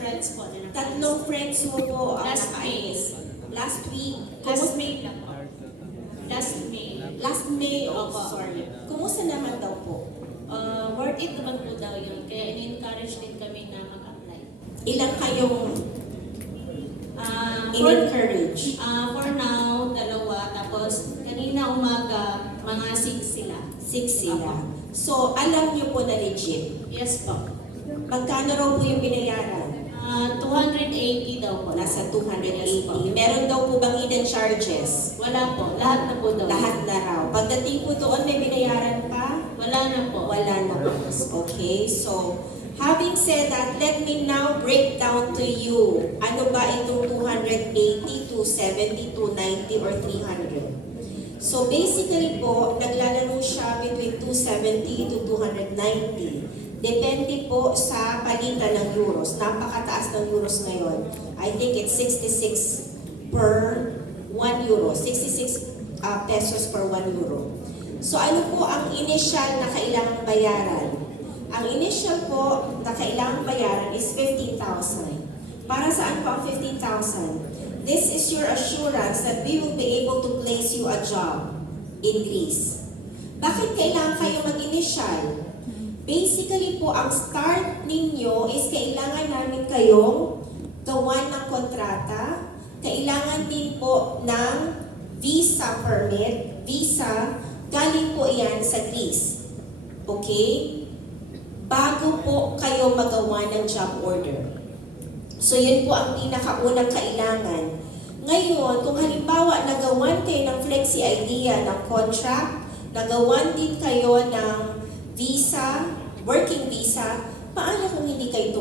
friends po na nakaalis. Tatlong friends mo po ang Last nakaalis. Last week. Last May lang po. Last May. Last May, oh, Opo. sorry. Kumusta naman daw po? Worth it naman po daw yun. Kaya in-encourage din kami na mag-apply. Ilang kayong For in-encourage? now, dalawa. Tapos, kanina umaga, mga 6 sila. 6 sila. So, alam niyo po na legit. Yes po. Magkano raw po yung binayaran? 280 daw po. Nasa Yes po. 280. Meron daw po bang hidden charges? Wala po. Lahat na po daw. Lahat na raw. Pagdating po doon, may binayaran pa? Wala na po. Wala na po. Okay, so, having said that, let me now break down to you. Ano ba itong 280, 270, 290, or 300? So basically po, naglalaro siya between 270 to 290. Depende po sa palitan ng euros. Napakataas ng euros ngayon. I think it's 66 per 1 euro. 66 pesos per 1 euro. So ano po ang initial na kailangang bayaran? Ang initial po na kailangang bayaran is 15,000. Para saan po ang 15,000? This is your assurance that we will be able to place you a job in Greece. Bakit kailangan kayo mag-initial? Basically po, ang start ninyo is kailangan namin kayong gawan ng kontrata. Kailangan din po ng visa permit. Visa, galing po yan sa Greece. Okay? Bago po kayo magawa ng job order. So yun po ang pinakaunang kailangan. Ngayon, kung halimbawa nagawan kayo ng flexi idea ng contract, nagawan din kayo ng visa, working visa, paano kung hindi kayo